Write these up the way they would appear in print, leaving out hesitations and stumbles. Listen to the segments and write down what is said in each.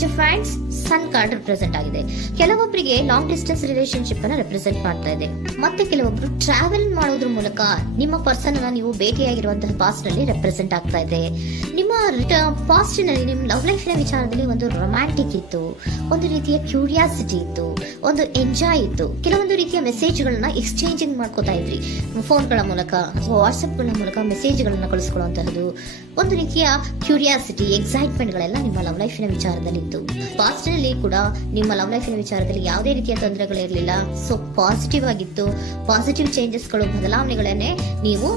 Page of hands sun card represent ಆಗಿದೆ. ಕೆಲವೊಬ್ಬರಿಗೆ long distance relationship ಅನ್ನ ರೆಪ್ರೆಸೆಂಟ್ ಮಾಡ್ತಾ ಇದೆ. ಮತ್ತೆ ಕೆಲವೊಬ್ರು ಟ್ರಾವೆಲ್ ಮಾಡೋದ್ರ ಮೂಲಕ ನಿಮ್ಮ ಪರ್ಸನ್ ಅನ್ನ ನೀವು ಭೇಟಿಯಾಗಿರುವಂತಹ ಪಾಸ್ಟ್ ನಲ್ಲಿ ರೆಪ್ರೆಸೆಂಟ್ ಆಗ್ತಾ ಇದೆ. ನಿಮ್ಮ ಪಾಸ್ಟ್ ನಲ್ಲಿ ನಿಮ್ಮ ಲವ್ ಲೈಫ್ ನ ವಿಚಾರದಲ್ಲಿ ಒಂದು ರೊಮ್ಯಾಂಟಿಕ್ ಇತ್ತು, ಒಂದು ರೀತಿಯ ಕ್ಯೂರಿಯಾಸಿಟಿ ಇತ್ತು, ಒಂದು ಎಂಜಾಯ್ ಇತ್ತು. ಕೆಲವೊಂದು ರೀತಿಯ ಮೆಸೇಜ್ ಗಳನ್ನ ಎಕ್ಸ್ಚೇಂಜಿಂಗ್ ಮಾಡ್ಕೋತಾ ಇದ್ರಿ, ಫೋನ್ಗಳ ಮೂಲಕ ಅಥವಾ ವಾಟ್ಸ್ಆಪ್ ಗಳ ಮೂಲಕ ಮೆಸೇಜ್ ಗಳನ್ನ ಕಳಿಸ್ಕೊಳ್ಳುವಂತಹದ್ದು, ಒಂದು ರೀತಿಯ ಕ್ಯೂರಿಯಾಸಿಟಿ, ಎಕ್ಸೈಟ್ಮೆಂಟ್ ಗಳೆಲ್ಲ ನಿಮ್ಮ ಲವ್ ಲೈಫಿನ ವಿಚಾರದಲ್ಲಿ ಇತ್ತು. ಪಾಸ್ಟ್ ನಲ್ಲಿ ಕೂಡ ನಿಮ್ಮ ಲವ್ ಲೈಫಿನ ವಿಚಾರದಲ್ಲಿ ಯಾವುದೇ ರೀತಿಯ ತೊಂದರೆಗಳಿರಲಿಲ್ಲ. ಸೊ ಪಾಸಿಟಿವ್ ಆಗಿತ್ತು. ಪಾಸಿಟಿವ್ ಚೇಂಜಸ್ಗಳು, ಬದಲಾವಣೆಗಳನ್ನೇ ನೀವು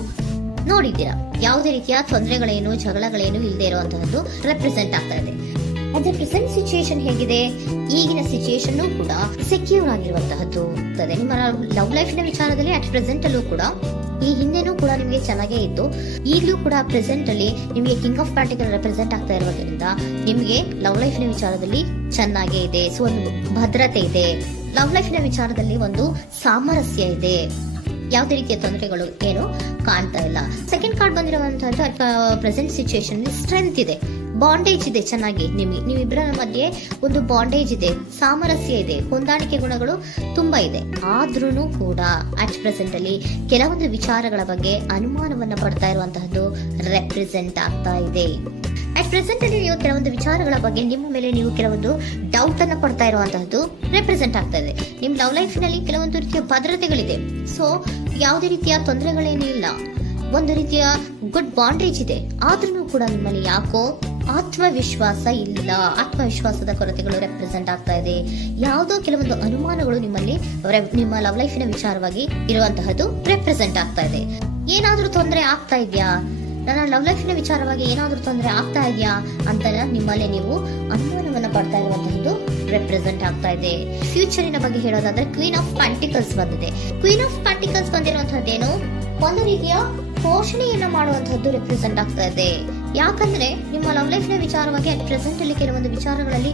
ನೋಡಿದ್ದೀರಾ. ಯಾವುದೇ ರೀತಿಯ ತೊಂದರೆಗಳೇನು, ಜಗಳಗಳೇನು ಇಲ್ಲದೆ ಇರುವಂತಹದ್ದು ರೆಪ್ರೆಸೆಂಟ್ ಆಗ್ತಾ ಇದೆ. ಅದೇ ಪ್ರೆಸೆಂಟ್ ಸಿಚುಯೇಷನ್ ಹೇಗಿದೆ? ಈಗಿನ ಸಿಚುಯೇಷನ್ ಕೂಡ ಸೆಕ್ಯೂರ್ ಆಗಿರುವಂತಹದ್ದು. ನಿಮ್ಮ ಲವ್ ಲೈಫಿನ ವಿಚಾರದಲ್ಲಿ ಅಟ್ ಪ್ರೆಸೆಂಟ್ ಅಲ್ಲೂ ಕೂಡ, ಈ ಹಿಂದೆನೂ ಕೂಡ ನಿಮಗೆ ಚೆನ್ನಾಗೇ ಇತ್ತು, ಈಗಲೂ ಕೂಡ ಪ್ರೆಸೆಂಟ್ ಅಲ್ಲಿ ನಿಮಗೆ ಕಿಂಗ್ ಆಫ್ ಪ್ಯಾಂಟಿಕಲ್ ರೆಪ್ರೆಸೆಂಟ್ ಆಗ್ತಾ ಇರೋದ್ರಿಂದ ನಿಮಗೆ ಲವ್ ಲೈಫಿನ ವಿಚಾರದಲ್ಲಿ ಚೆನ್ನಾಗೇ ಇದೆ. ಸೊ ಒಂದು ಭದ್ರತೆ ಇದೆ. ಲವ್ ಲೈಫಿನ ವಿಚಾರದಲ್ಲಿ ಒಂದು ಸಾಮರಸ್ಯ ಇದೆ. ಯಾವುದೇ ರೀತಿಯ ತೊಂದರೆಗಳು ಏನು ಕಾಣ್ತಾ ಇಲ್ಲ. ಸೆಕೆಂಡ್ ಕಾರ್ಡ್ ಬಂದಿರುವಂತಹದ್ದು ಪ್ರೆಸೆಂಟ್ ಸಿಚುಯೇಷನ್ ಸ್ಟ್ರೆಂತ್ ಇದೆ, ಬಾಂಡೇಜ್ ಇದೆ. ಚೆನ್ನಾಗಿ ನೀವಿಬ್ಬರ ಮಧ್ಯೆ ಒಂದು ಬಾಂಡೇಜ್ ಇದೆ, ಸಾಮರಸ್ಯ ಇದೆ, ಹೊಂದಾಣಿಕೆ ಗುಣಗಳು ತುಂಬಾ ಇದೆ. ಆದ್ರೂ ಕೂಡ ಅಟ್ ಪ್ರೆಸೆಂಟ್ ಅಲ್ಲಿ ಕೆಲವೊಂದು ವಿಚಾರಗಳ ಬಗ್ಗೆ ಅನುಮಾನವನ್ನ ಪಡ್ತಾ ಇರುವಂತಹದ್ದು ರೆಪ್ರೆಸೆಂಟ್ ಆಗ್ತಾ ಇದೆ. ಅಟ್ ಪ್ರೆಸೆಂಟ್ ಅಲ್ಲಿ ನೀವು ಕೆಲವೊಂದು ವಿಚಾರಗಳ ಬಗ್ಗೆ ನಿಮ್ಮ ಮೇಲೆ ನೀವು ಕೆಲವೊಂದು ಡೌಟ್ ಅನ್ನ ಪಡ್ತಾ ಇರುವಂತಹದ್ದು ರೆಪ್ರೆಸೆಂಟ್ ಆಗ್ತಾ ಇದೆ. ನಿಮ್ ಲವ್ ಲೈಫ್ ನಲ್ಲಿ ಕೆಲವೊಂದು ರೀತಿಯ ಭದ್ರತೆಗಳಿದೆ. ಸೊ ಯಾವುದೇ ರೀತಿಯ ತೊಂದರೆಗಳೇನೂ ಇಲ್ಲ, ಒಂದು ರೀತಿಯ ಗುಡ್ ಬಾಂಡೇಜ್ ಇದೆ. ಆದ್ರೂ ಕೂಡ ನಿಮ್ಮಲ್ಲಿ ಯಾಕೋ ಆತ್ಮವಿಶ್ವಾಸ ಇಲ್ಲ, ಆತ್ಮವಿಶ್ವಾಸದ ಕೊರತೆಗಳು ರೆಪ್ರೆಸೆಂಟ್ ಆಗ್ತಾ ಇದೆ. ಯಾವುದೋ ಕೆಲವೊಂದು ಅನುಮಾನಗಳು ನಿಮ್ಮಲ್ಲಿ ನಿಮ್ಮ ಲವ್ ಲೈಫಿನ ವಿಚಾರವಾಗಿ ಇರುವಂತಹದ್ದು ರೆಪ್ರೆಸೆಂಟ್ ಆಗ್ತಾ ಇದೆ. ಏನಾದ್ರೂ ತೊಂದರೆ ಆಗ್ತಾ ಇದೆಯಾ, ನನ್ನ ಲವ್ ಲೈಫಿನ ವಿಚಾರವಾಗಿ ಏನಾದ್ರೂ ತೊಂದರೆ ಆಗ್ತಾ ಇದೆಯಾ ಅಂತ ನಿಮ್ಮಲ್ಲಿ ನೀವು ಅನುಮಾನವನ್ನ ಪಡ್ತಾ ಇರುವಂತಹದ್ದು ರೆಪ್ರೆಸೆಂಟ್ ಆಗ್ತಾ ಇದೆ. ಫ್ಯೂಚರಿನ ಬಗ್ಗೆ ಹೇಳೋದಾದ್ರೆ ಕ್ವೀನ್ ಆಫ್ ಪ್ಯಾಂಟಿಕಲ್ಸ್ ಬಂದಿದೆ. ಕ್ವೀನ್ ಆಫ್ ಪ್ಯಾಂಟಿಕಲ್ಸ್ ಬಂದಿರುವಂತಹದ್ದೇನು, ಒಂದು ರೀತಿಯ ಪೋಷಣೆಯನ್ನ ಮಾಡುವಂತಹದ್ದು ರೆಪ್ರೆಸೆಂಟ್ ಆಗ್ತಾ ಇದೆ. ಯಾಕಂದ್ರೆ ನಿಮ್ಮ ಲವ್ ಲೈಫ್ ನ ವಿಚಾರವಾಗಿ ಅಟ್ ಪ್ರೆಸೆಂಟ್ ಅಲ್ಲಿ ಕೆಲವೊಂದು ವಿಚಾರಗಳಲ್ಲಿ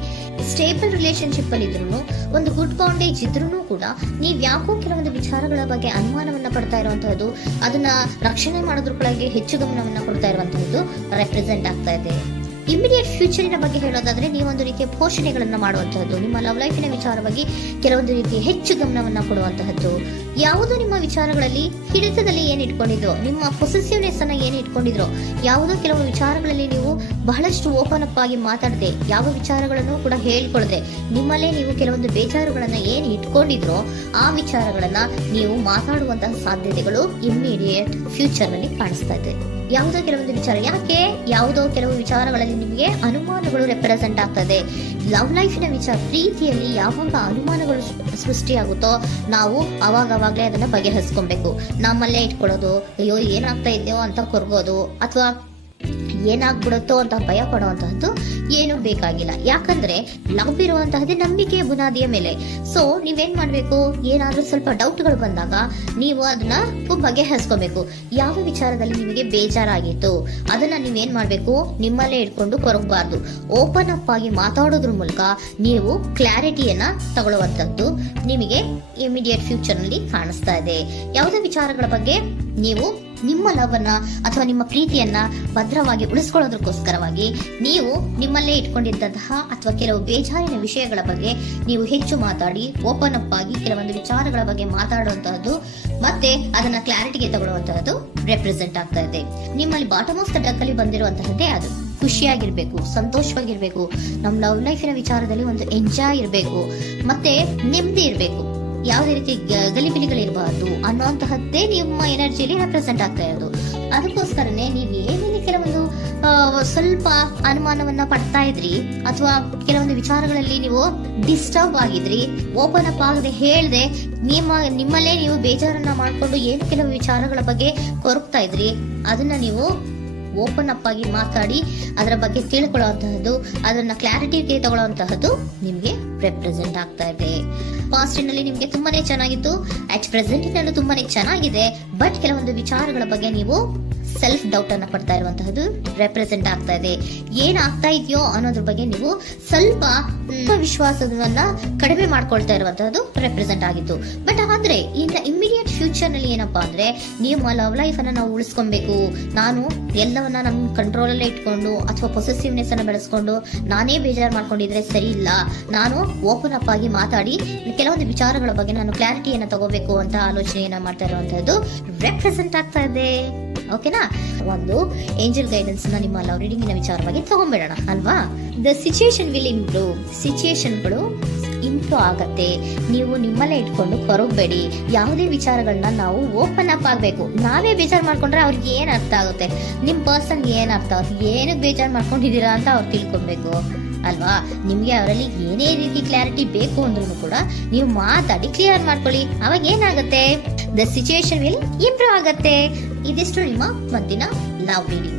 ಸ್ಟೇಬಲ್ ರಿಲೇಶನ್ಶಿಪ್ ಅಲ್ಲಿ ಇದ್ರು, ಒಂದು ಗುಡ್ ಬಾಂಡೇಜ್ ಇದ್ರೂ ಕೂಡ ನೀವ್ ಯಾಕೋ ಕೆಲವೊಂದು ವಿಚಾರಗಳ ಬಗ್ಗೆ ಅನುಮಾನವನ್ನ ಪಡ್ತಾ ಇರುವಂತಹದ್ದು, ಅದನ್ನ ರಕ್ಷಣೆ ಮಾಡೋದ್ರೊಳಗೆ ಹೆಚ್ಚು ಗಮನವನ್ನ ಕೊಡ್ತಾ ಇರುವಂತಹದ್ದು ರೆಪ್ರೆಸೆಂಟ್ ಆಗ್ತಾ ಇದೆ. ಇಮಿಡಿಯೇಟ್ ಫ್ಯೂಚರಿನ ಬಗ್ಗೆ ಹೇಳೋದಾದ್ರೆ ನೀವೊಂದು ರೀತಿಯ ಪೋಷಣೆಗಳನ್ನ ಮಾಡುವಂತಹದ್ದು, ನಿಮ್ಮ ಲವ್ ಲೈಫಿನ ವಿಚಾರವಾಗಿ ಕೆಲವೊಂದು ರೀತಿಯ ಹೆಚ್ಚು ಗಮನವನ್ನ ಕೊಡುವಂತಹದ್ದು, ಯಾವುದೋ ನಿಮ್ಮ ವಿಚಾರಗಳಲ್ಲಿ ಹಿಡಿತದಲ್ಲಿ ಏನ್ ಇಟ್ಕೊಂಡಿದ್ರೋ, ನಿಮ್ಮ ಪೊಸೆಸಿವ್ನೆಸ್ ಅನ್ನ ಏನ್ ಇಟ್ಕೊಂಡಿದ್ರೋ, ಯಾವುದೋ ಕೆಲವು ವಿಚಾರಗಳಲ್ಲಿ ನೀವು ಬಹಳಷ್ಟು ಓಪನ್ ಅಪ್ ಆಗಿ ಮಾತಾಡದೆ, ಯಾವ ವಿಚಾರಗಳನ್ನು ಕೂಡ ಹೇಳ್ಕೊಳ್ದೆ, ನಿಮ್ಮಲ್ಲೇ ನೀವು ಕೆಲವೊಂದು ಬೇಜಾರುಗಳನ್ನ ಏನ್ ಇಟ್ಕೊಂಡಿದ್ರೋ ಆ ವಿಚಾರಗಳನ್ನ ನೀವು ಮಾತಾಡುವಂತಹ ಸಾಧ್ಯತೆಗಳು ಇಮಿಡಿಯೇಟ್ ಫ್ಯೂಚರ್ ನಲ್ಲಿ ಕಾಣಿಸ್ತಾ ಇದೆ. ಯಾವುದೋ ಕೆಲವೊಂದು ವಿಚಾರ, ಯಾಕೆ ಯಾವುದೋ ಕೆಲವು ವಿಚಾರಗಳಲ್ಲಿ ನಿಮಗೆ ಅನುಮಾನಗಳು ರೆಪ್ರೆಸೆಂಟ್ ಆಗ್ತದೆ. ಲವ್ ಲೈಫಿನ ವಿಚಾರ, ಪ್ರೀತಿಯಲ್ಲಿ ಯಾವಾಗ ಅನುಮಾನಗಳು ಸೃಷ್ಟಿಯಾಗುತ್ತೋ ನಾವು ಅವಾಗವಾಗ್ಲೇ ಅದನ್ನ ಬಗೆಹರಿಸ್ಕೊಬೇಕು. ನಮ್ಮಲ್ಲೇ ಇಟ್ಕೊಳ್ಳೋದು, ಅಯ್ಯೋ ಏನಾಗ್ತಾ ಇದೆಯೋ ಅಂತ ಕೊರ್ಗೋದು, ಅಥವಾ ಏನಾಗ್ಬಿಡುತ್ತೋ ಅಂತ ಭಯ ಪಡುವಂತಹದ್ದು ಏನು ಬೇಕಾಗಿಲ್ಲ. ಯಾಕಂದ್ರೆ ಲವ್ ಇರುವಂತಹದ್ದೇ ನಂಬಿಕೆಯ ಬುನಾದಿಯ ಮೇಲೆ. ಸೊ ನೀವೇನ್ ಮಾಡ್ಬೇಕು, ಏನಾದ್ರೂ ಸ್ವಲ್ಪ ಡೌಟ್ಗಳು ಬಂದಾಗ ನೀವು ಅದನ್ನ ಬಗೆಹರಿಸ್ಕೋಬೇಕು. ಯಾವ ವಿಚಾರದಲ್ಲಿ ನಿಮಗೆ ಬೇಜಾರಾಗಿತ್ತು ಅದನ್ನ ನೀವೇನ್ ಮಾಡ್ಬೇಕು, ನಿಮ್ಮಲ್ಲೇ ಇಟ್ಕೊಂಡು ಕೊರಗಬಾರ್ದು. ಓಪನ್ ಅಪ್ ಆಗಿ ಮಾತಾಡೋದ್ರ ಮೂಲಕ ನೀವು ಕ್ಲಾರಿಟಿಯನ್ನ ತಗೊಳ್ಳುವಂತದ್ದು ನಿಮಗೆ ಇಮಿಡಿಯೇಟ್ ಫ್ಯೂಚರ್ ನಲ್ಲಿ ಕಾಣಿಸ್ತಾ ಇದೆ. ಯಾವುದೇ ವಿಚಾರಗಳ ಬಗ್ಗೆ ನೀವು ನಿಮ್ಮ ಲವ್ ಅನ್ನ ಅಥವಾ ನಿಮ್ಮ ಪ್ರೀತಿಯನ್ನ ಭದ್ರವಾಗಿ ಉಳಿಸ್ಕೊಳ್ಳೋದಕ್ಕೋಸ್ಕರವಾಗಿ ನೀವು ನಿಮ್ಮಲ್ಲೇ ಇಟ್ಕೊಂಡಿದ್ದಂತಹ ಅಥವಾ ಕೆಲವು ಬೇಜಾರಿನ ವಿಷಯಗಳ ಬಗ್ಗೆ ನೀವು ಹೆಚ್ಚು ಮಾತಾಡಿ, ಓಪನ್ ಅಪ್ ಆಗಿ ಕೆಲವೊಂದು ವಿಚಾರಗಳ ಬಗ್ಗೆ ಮಾತಾಡುವಂತಹದ್ದು ಮತ್ತೆ ಅದನ್ನ ಕ್ಲಾರಿಟಿಗೆ ತಗೊಳ್ಳುವಂತಹದ್ದು ರೆಪ್ರೆಸೆಂಟ್ ಆಗ್ತಾ ಇದೆ. ನಿಮ್ಮಲ್ಲಿ ಬಾಟಮ್ ಆಫ್ ದ ಡಕ್ ಅಲ್ಲಿ ಬಂದಿರುವಂತಹದ್ದೇ ಅದು. ಖುಷಿಯಾಗಿರ್ಬೇಕು, ಸಂತೋಷವಾಗಿರ್ಬೇಕು, ನಮ್ಮ ಲವ್ ಲೈಫಿನ ವಿಚಾರದಲ್ಲಿ ಒಂದು ಎಂಜಾಯ್ ಇರಬೇಕು, ಮತ್ತೆ ನೆಮ್ಮದಿ ಇರಬೇಕು, ಯಾವುದೇ ರೀತಿ ಗಲಿಬಿಲಿಗಳಿರಬಾರ್ದು ಅನ್ನುವಂತಹದ್ದೇ ನಿಮ್ಮ ಎನರ್ಜಿಯಲ್ಲಿ ರೆಪ್ರೆಸೆಂಟ್ ಆಗ್ತಾ ಇರೋದು. ಅದಕ್ಕೋಸ್ಕರನೇ ನೀವು ಏನೇನು ಕೆಲವೊಂದು ಸ್ವಲ್ಪ ಅನುಮಾನವನ್ನ ಪಡ್ತಾ ಇದ್ರಿ ಅಥವಾ ಕೆಲವೊಂದು ವಿಚಾರಗಳಲ್ಲಿ ನೀವು ಡಿಸ್ಟರ್ಬ್ ಆಗಿದ್ರಿ, ಓಪನ್ ಅಪ್ ಆಗದೆ ಹೇಳ್ದೆ ನಿಮ್ಮಲ್ಲೇ ನೀವು ಬೇಜಾರನ್ನ ಮಾಡ್ಕೊಂಡು ಏನು ಕೆಲವು ವಿಚಾರಗಳ ಬಗ್ಗೆ ಕೊರಗ್ತಾ ಇದ್ರಿ, ಅದನ್ನ ನೀವು ಓಪನ್ ಅಪ್ ಆಗಿ ಮಾತಾಡಿ ಅದರ ಬಗ್ಗೆ ತಿಳ್ಕೊಳ್ಳುವಂತಹದ್ದು, ಅದನ್ನ ಕ್ಲಾರಿಟಿಗೆ ತಗೊಳ್ಳುವಂತಹದ್ದು ನಿಮ್ಗೆ ರೆಪ್ರೆಸೆಂಟ್ ಆಗ್ತಾ ಇದೆ. ಪಾಸ್ಟ್ ನಲ್ಲಿ ನಿಮ್ಗೆ ತುಂಬಾನೇ ಚೆನ್ನಾಗಿತ್ತು, ಅಟ್ ಪ್ರೆಸೆಂಟ್ ನಲ್ಲೂ ತುಂಬಾನೇ ಚೆನ್ನಾಗಿದೆ. ಬಟ್ ಕೆಲವೊಂದು ವಿಚಾರಗಳ ಬಗ್ಗೆ ನೀವು ಸೆಲ್ಫ್ ಡೌಟ್ ಅನ್ನ ಪಡ್ತಾ ಇರುವಂತಹದ್ದು ರೆಪ್ರೆಸೆಂಟ್ ಆಗ್ತಾ ಇದೆ. ಏನಾಗ್ತಾ ಇದೆಯೋ ಅನ್ನೋದ್ರ ಬಗ್ಗೆ ನೀವು ಸ್ವಲ್ಪ ವಿಶ್ವಾಸವನ್ನ ಕಡಿಮೆ ಮಾಡ್ಕೊಳ್ತಾ ಇರುವಂತಹದ್ದು ರೆಪ್ರೆಸೆಂಟ್ ಆಗಿತ್ತು. ಬಟ್ ಆದ್ರೆ ಇಮಿಡಿಯೇಟ್ ಫ್ಯೂಚರ್ ನಲ್ಲಿ ಏನಪ್ಪಾ ಅಂದ್ರೆ, ನಿಮ್ಮ ಲವ್ ಲೈಫ್ ಅನ್ನ ನಾವು ಉಳಿಸ್ಕೊಬೇಕು, ನಾನು ಎಲ್ಲವನ್ನ ನಮ್ಮ ಕಂಟ್ರೋಲ್ ಅಲ್ಲೇ ಇಟ್ಕೊಂಡು ಅಥವಾ ಪೊಸೆಸಿವ್ನೆಸ್ ಅನ್ನ ಬೆಳೆಸ್ಕೊಂಡು ನಾನೇ ಬೇಜಾರು ಮಾಡ್ಕೊಂಡಿದ್ರೆ ಸರಿ ಇಲ್ಲ, ನಾನು ಓಪನ್ ಅಪ್ ಆಗಿ ಮಾತಾಡಿ ಕೆಲವೊಂದು ವಿಚಾರಗಳ ಬಗ್ಗೆ ನಾನು ಕ್ಲಾರಿಟಿಯನ್ನ ತಗೋಬೇಕು ಅಂತ ಆಲೋಚನೆಯನ್ನ ಮಾಡ್ತಾ ಇರುವಂತಹದ್ದು ರೆಪ್ರೆಸೆಂಟ್ ಆಗ್ತಾ ಇದೆ. ಓಕೆನಾ, ಒಂದು ಏಂಜಲ್ ಗೈಡೆನ್ಸ್ ನ ನಿಮ್ಮ ಲವ್ ರೀಡಿಂಗ್ ವಿಚಾರವಾಗಿ ತಗೊಂಡ್ಬಿಡೋಣ ಅಲ್ವಾ. ದ ಸಿಚುಯೇಷನ್ ವಿಲ್ ಇಂಪ್ರೂವ್, ಸಿಚುಯೇಷನ್ಗಳು ಇಂಪ್ರೂವ್ ಆಗತ್ತೆ. ನೀವು ನಿಮ್ಮಲ್ಲೇ ಇಟ್ಕೊಂಡು ಹೊರಗಬೇಡಿ. ಯಾವುದೇ ವಿಚಾರಗಳನ್ನ ನಾವು ಓಪನ್ ಅಪ್ ಆಗ್ಬೇಕು. ನಾವೇ ಬೇಜಾರು ಮಾಡ್ಕೊಂಡ್ರೆ ಅವ್ರಿಗೆ ಏನ್ ಅರ್ಥ ಆಗುತ್ತೆ, ನಿಮ್ ಪರ್ಸನ್ಗೆ ಏನ್ ಅರ್ಥ ಆಗುತ್ತೆ, ಏನಕ್ಕೆ ಬೇಜಾರು ಮಾಡ್ಕೊಂಡಿದ್ದೀರಾ ಅಂತ ಅವ್ರು ತಿಳ್ಕೊಬೇಕು ಅಲ್ವಾ. ನಿಮ್ಗೆ ಅವರಲ್ಲಿ ಏನೇ ರೀತಿ ಕ್ಲಾರಿಟಿ ಬೇಕು ಅಂದ್ರೂ ಕೂಡ ನೀವು ಮಾತಾಡಿ ಕ್ಲಿಯರ್ ಮಾಡ್ಕೊಳ್ಳಿ. ಅವಾಗ ಏನಾಗುತ್ತೆ, ದ ಸಿಚುಯೇಷನ್ ವಿಲ್ ಇಂಪ್ರೂವ್ ಆಗತ್ತೆ. ಇದಿಷ್ಟು ನಿಮ್ಮ ಮತ್ತಿನ ಲವ್ ರೀಡಿಂಗ್.